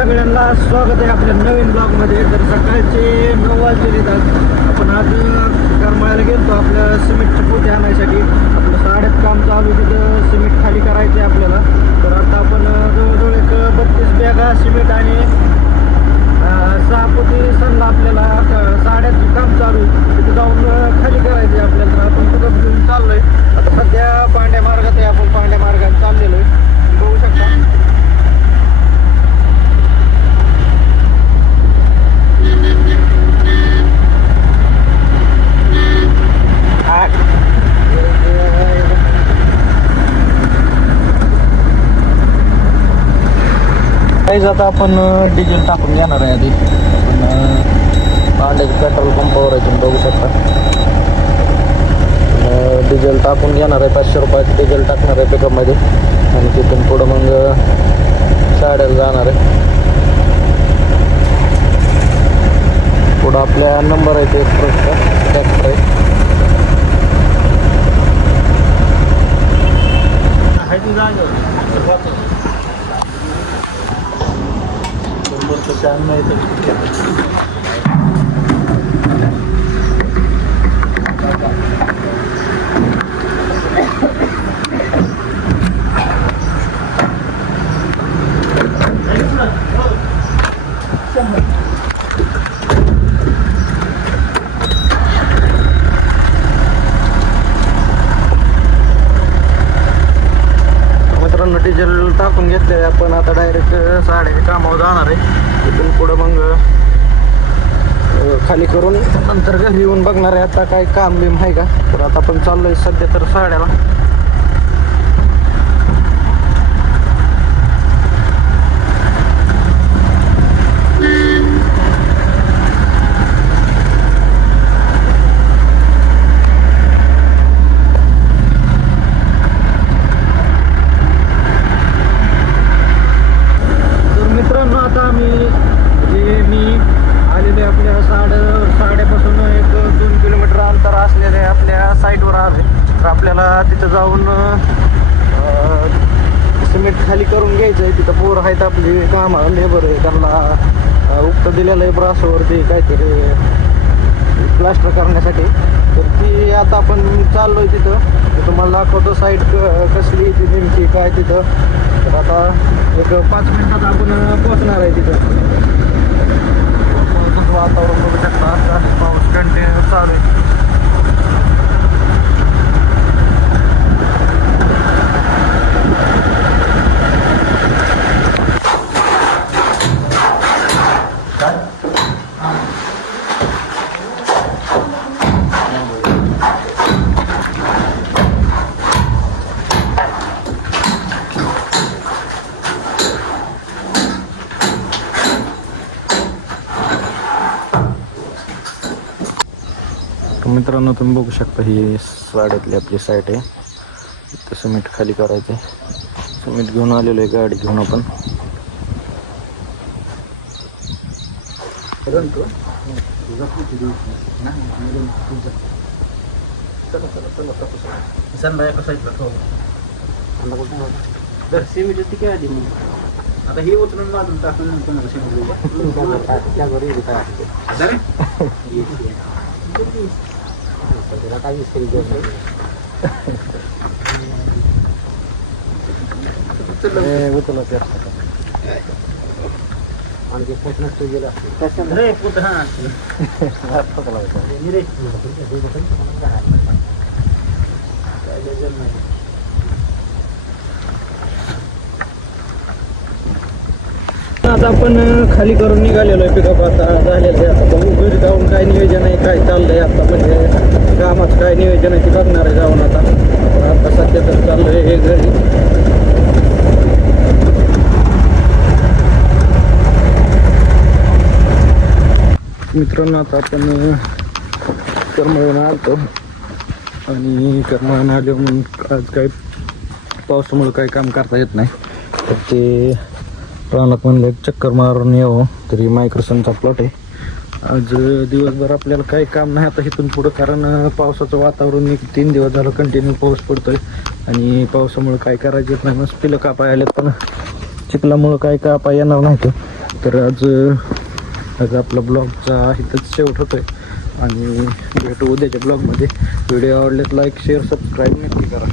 सगळ्यांना स्वागत आहे आपल्या नवीन ब्लॉगमध्ये. तर सकाळचे 9 वाजलेले आहेत. आपण आज करमाळ्याला गेलो आपल्या सिमेंटचे पोते आणायसाठी. आपलं साड्यात काम चालू तिथं सिमेंट खाली करायचं आहे आपल्याला. तर आता आपण जवळजवळ एक 32 बॅगा सिमेंट आणि 6 पोते सणला आपल्याला साड्याचं काम चालू तिथं जाऊन खाली करायचं आहे आपल्याला. तर आपण तिथं घेऊन चाललो आहे. आता सध्या पांड्या मार्गात आहे, आपण पांड्या मार्गाने चाललेलो आहे. बघू शकता. आता आपण डिझेल टाकून घेणार आहे. आधी आपण पांड्याच्या पेट्रोल पंपावर आहे, तुम्ही बघू शकता. डिझेल टाकून घेणार आहे. 500 रुपयाचं डिझेल टाकणार आहे पिकअपमध्ये आणि तिथून पुढं मग साड्याला जाणार आहे. पुढं आपल्या नंबर आहे ते ट्रॅक्टर आहे. छान नाही मित्रांनो, डिझेल टाकून घेतले आपण. आता डायरेक्ट साड्याच्या कामावर जाणार आहे. तिथून पुढं मग खाली करून नंतर घरी येऊन बघणार आहे आता काय काम बिम आहे का. तर आता आपण चाललोय सध्या तर साड्याला. साड्यापासून एक 2 किलोमीटर अंतर असलेल्या आपल्या साईडवर आले. तर आपल्याला तिथं जाऊन सिमेंट खाली करून घ्यायचं आहे. तिथं पोर आहेत आपली काम लेबर आहे, त्यांना उक्त दिलेलं आहे ब्रासवरती काहीतरी प्लास्टर करण्यासाठी. तर ती आता आपण चाललोय तिथं. तुम्हाला दाखवतो साईड कसली ती नेमकी काय तिथं. तर आता एक 5 मिनिटात आपण पोहोचणार आहे तिथं. वातावरण बघू शकता, पाऊस कंटिन्यू चालू आहे. मित्रांनो, तुम्ही बघू शकता ही साड्यातली आपली साईट आहे. इथं सिमेंट खाली करायचं आहे. सिमेंट घेऊन आलेलो आहे गाडी घेऊन आपण. सिमेंट काय आधी आता हे उचलून बाजून टाकून आणखी पोट नसतो गेला आता आपण खाली करून निघालेलो आहे. पिकअप आता झालेलं आहे. आता बघू घरी जाऊन काय नियोजन आहे, काय चाललंय आता, म्हणजे कामाचं काय नियोजन आहे ते बघणार आहे जाऊन. आता आता सध्या तर चाललं आहे घरी. मित्रांनो, आता आपण करमाळ्यानं आलतो आणि करमाळ्यानं आलो म्हणून आज काही पावसामुळे काही काम करता येत नाही. तर ते रानात म्हणलं एक चक्कर मारून यावं. तरी मायक्रोसनचा प्लॉट आहे. आज दिवसभर आपल्याला काही काम नाही आता इथून पुढं, कारण पावसाचं वातावरण 3 दिवस झालं कंटिन्यू पाऊस पडतोय आणि पावसामुळे काय करायचं नाही. मस्त पिलं कापाय आलेत पण चिखलामुळं काय कापाय येणार नाही. तर आज आपला ब्लॉगचा इथंच शेवट होतो आहे आणि भेटू उद्याच्या ब्लॉगमध्ये. व्हिडिओ आवडल्यास लाईक शेअर सबस्क्राईब नक्की करा.